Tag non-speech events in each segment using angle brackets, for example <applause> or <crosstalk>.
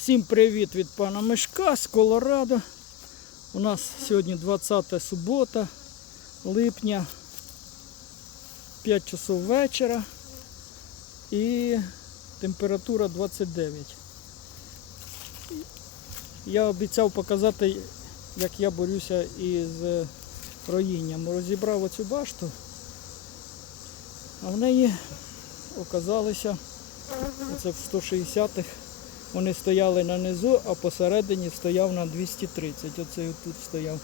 Всім привіт від пана Мишка з Колорадо. У нас сьогодні 20 субота, липня, 5 часов вечора і температура 29. Я обіцяв показати, як я борюся із роїнням. Розібрав оцю башту, а в неї оказалися оце в 160-х вони стояли на низу, а посередині стояв на 230. Оцей тут стояв.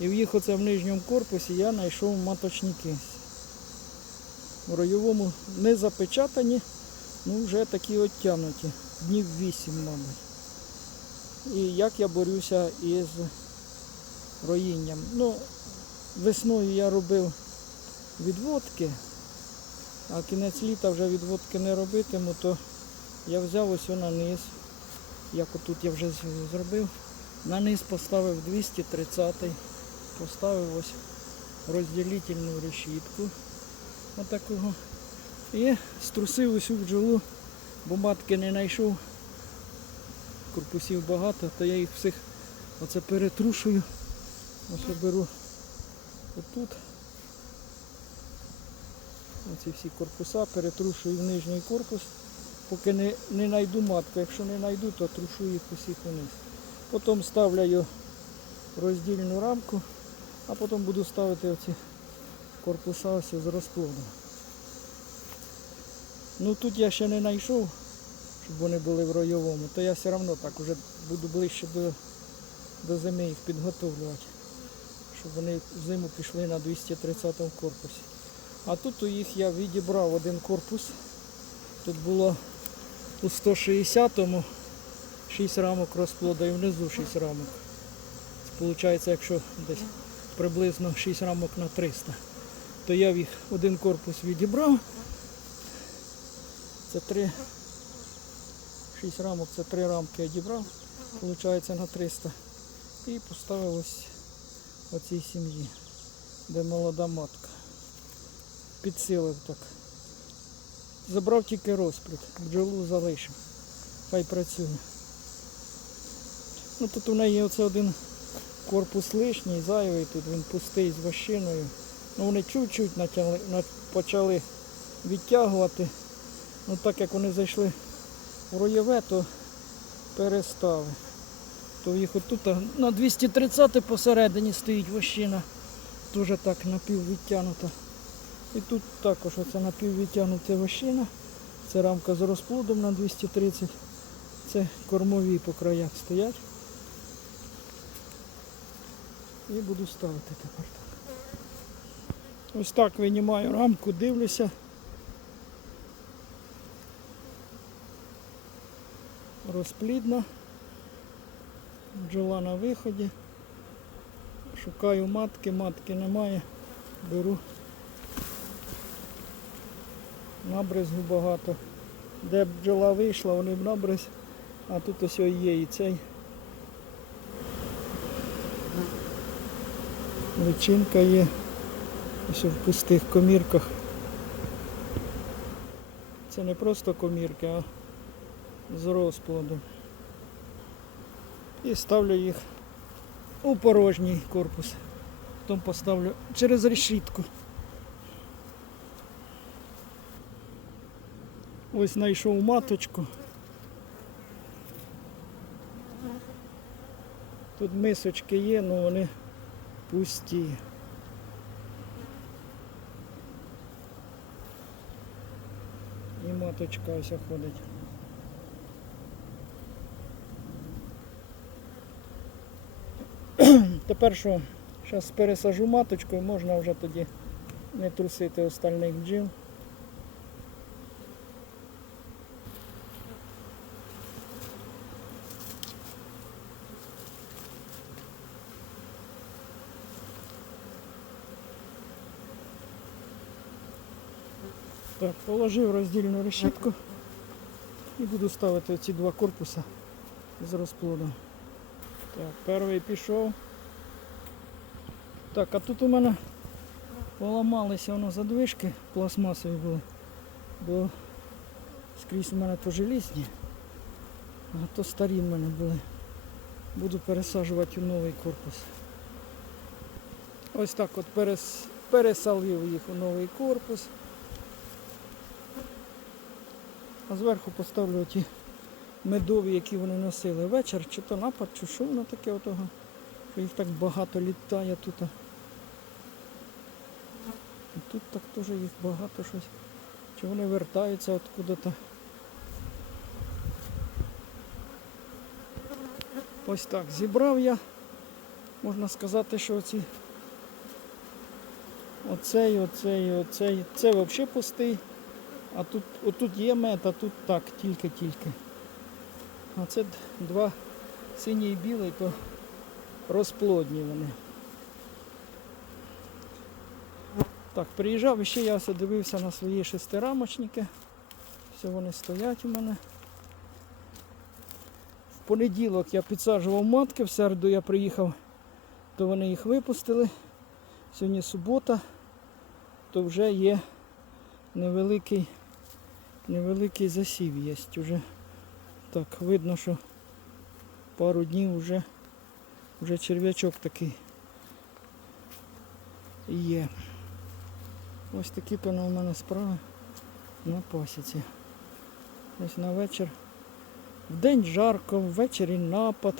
І в їх оце в нижньому корпусі я знайшов маточники. В ройовому не запечатані, ну вже такі оттянуті. Днів 8, мабуть. І як я борюся із роїнням. Ну, весною я робив відводки, а кінець літа вже відводки не робитиму, то я взяв ось на низ, як отут я вже зробив. На низ поставив 230 поставив ось розділительну решітку. Отакого. І струсив усю бджолу, бо матки не знайшов. Корпусів багато, то я їх всіх оце перетрушую. Ось беру отут. Оці всі корпуса, перетрушую в нижній корпус поки не, не знайду матку. Якщо не знайду, то трушу їх усіх униз. Потім ставлю роздільну рамку, а потім буду ставити оці корпуса ось з розплодом. Ну тут я ще не знайшов, щоб вони були в ройовому, то я все одно так уже буду ближче до, до зими їх підготовлювати, щоб вони в зиму пішли на 230 корпусі. А тут у їх я відібрав один корпус. Тут було у 160-му 6 рамок розплода і внизу 6 рамок. Це виходить, якщо десь приблизно 6 рамок на 300, то я їх один корпус відібрав. Це 3, 6 рамок, це 3 рамки я дібрав, виходить на 300. І поставив ось оцій сім'ї, де молода матка. Підсилив так. Забрав тільки розплід, бджолу залишив. Хай працює. Ну тут у неї оце один корпус лишній, зайвий, тут він пустий з вощиною. Ну вони чуть-чуть натягли, почали відтягувати. Ну так як вони зайшли в роєве, то перестали. То їх отут на 230 посередині стоїть вощина. Дуже так напіввідтягнута. І тут також оце напіввідтягнута вощина. Це рамка з розплодом на 230. Це кормові по краях стоять. І буду ставити тепер так. Ось так винімаю рамку, дивлюся. Розплідна. Бджола на виході. Шукаю матки, матки немає. Беру набризгу багато. Де бджола вийшла, вони в набриз, а тут ось є і цей. Личинка є. Ось в пустих комірках. Це не просто комірки, а з розплодом. І ставлю їх у порожній корпус. Потім поставлю через решітку. Ось знайшов маточку. Тут мисочки є, але вони пусті. І маточка ось ходить. <clears throat> Тепер що? Зараз пересажу маточку і можна вже тоді не трусити остальних бджіл. Так, положив роздільну решітку і буду ставити ці два корпуса з розплодом. Так, перший пішов. Так, а тут у мене поламалися воно задвижки пластмасові були, бо скрізь у мене то желізні. А то старі в мене були. Буду пересаджувати у новий корпус. Ось так от перес, пересалив їх у новий корпус. А зверху поставлю ті медові, які вони носили. Вечір, чи то напад, чи що воно таке отого, що їх так багато літає тут. І тут так теж їх багато щось. Чи вони вертаються откуда-то. Ось так зібрав я. Можна сказати, що оці оцей, оцей, оцей. Це взагалі пустий. А тут отут є мед, а тут так, тільки-тільки. А це два синій і білий, то розплодні вони. Так, приїжджав і ще я дивився на свої шестирамочники. Все вони стоять у мене. В понеділок я підсаджував матки, в середу я приїхав, то вони їх випустили. Сьогодні субота, то вже є невеликий, невеликий засів є. Уже так видно, що пару днів вже, вже черв'ячок такий є. Ось такі то у мене справи на пасіці. Ось на вечір. Вдень жарко, ввечері напад.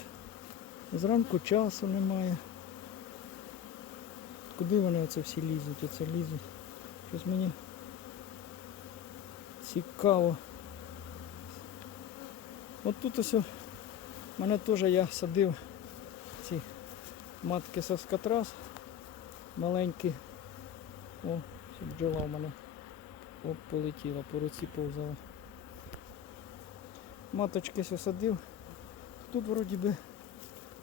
Зранку часу немає. Куди вони оце всі лізуть? Оце лізуть. Щось мені цікаво. От тут ось у мене теж я садив ці матки соскотрас маленькі. О, бджола у мене Оп, полетіла, по руці повзала. Маточки все садив. Тут вроді би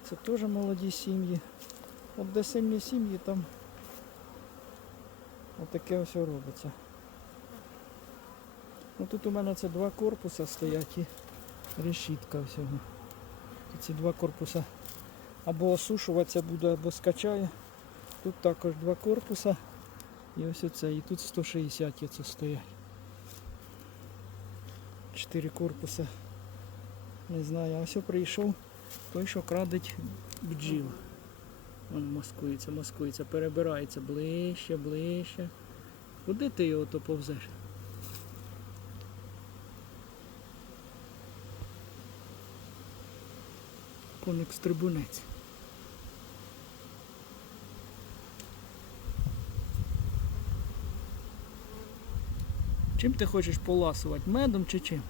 це теж молоді сім'ї. От де сильні сім'ї, там отаке ось робиться. Ну тут у мене це два корпуси стоять і решітка всього. І ці два корпуса або осушуватися буде, або скачає. Тут також два корпуса. І ось оце. І тут 160 є стоять. Чотири корпуса. Не знаю, а ось прийшов той, що крадить бджіл. Він маскується, маскується, перебирається ближче, ближче. Куди ти його то повзеш? Коник стрибунець. Чим ти хочеш поласувати? Медом чи чим?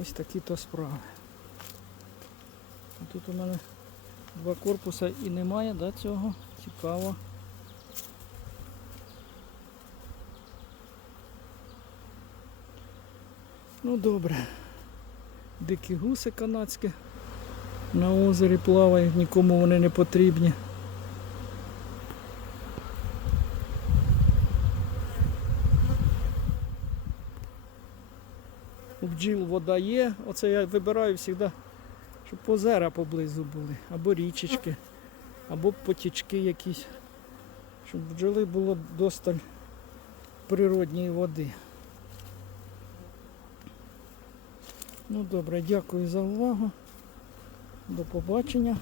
Ось такі то справи. Тут у мене два корпуса і немає, да, цього. Цікаво. Ну добре. Дикі гуси канадські на озері плавають, нікому вони не потрібні. У бджіл вода є. Оце я вибираю завжди, щоб озера поблизу були, або річечки, або потічки якісь, щоб бджоли було досталь природньої води. Ну добре, дякую за увагу. До побачення.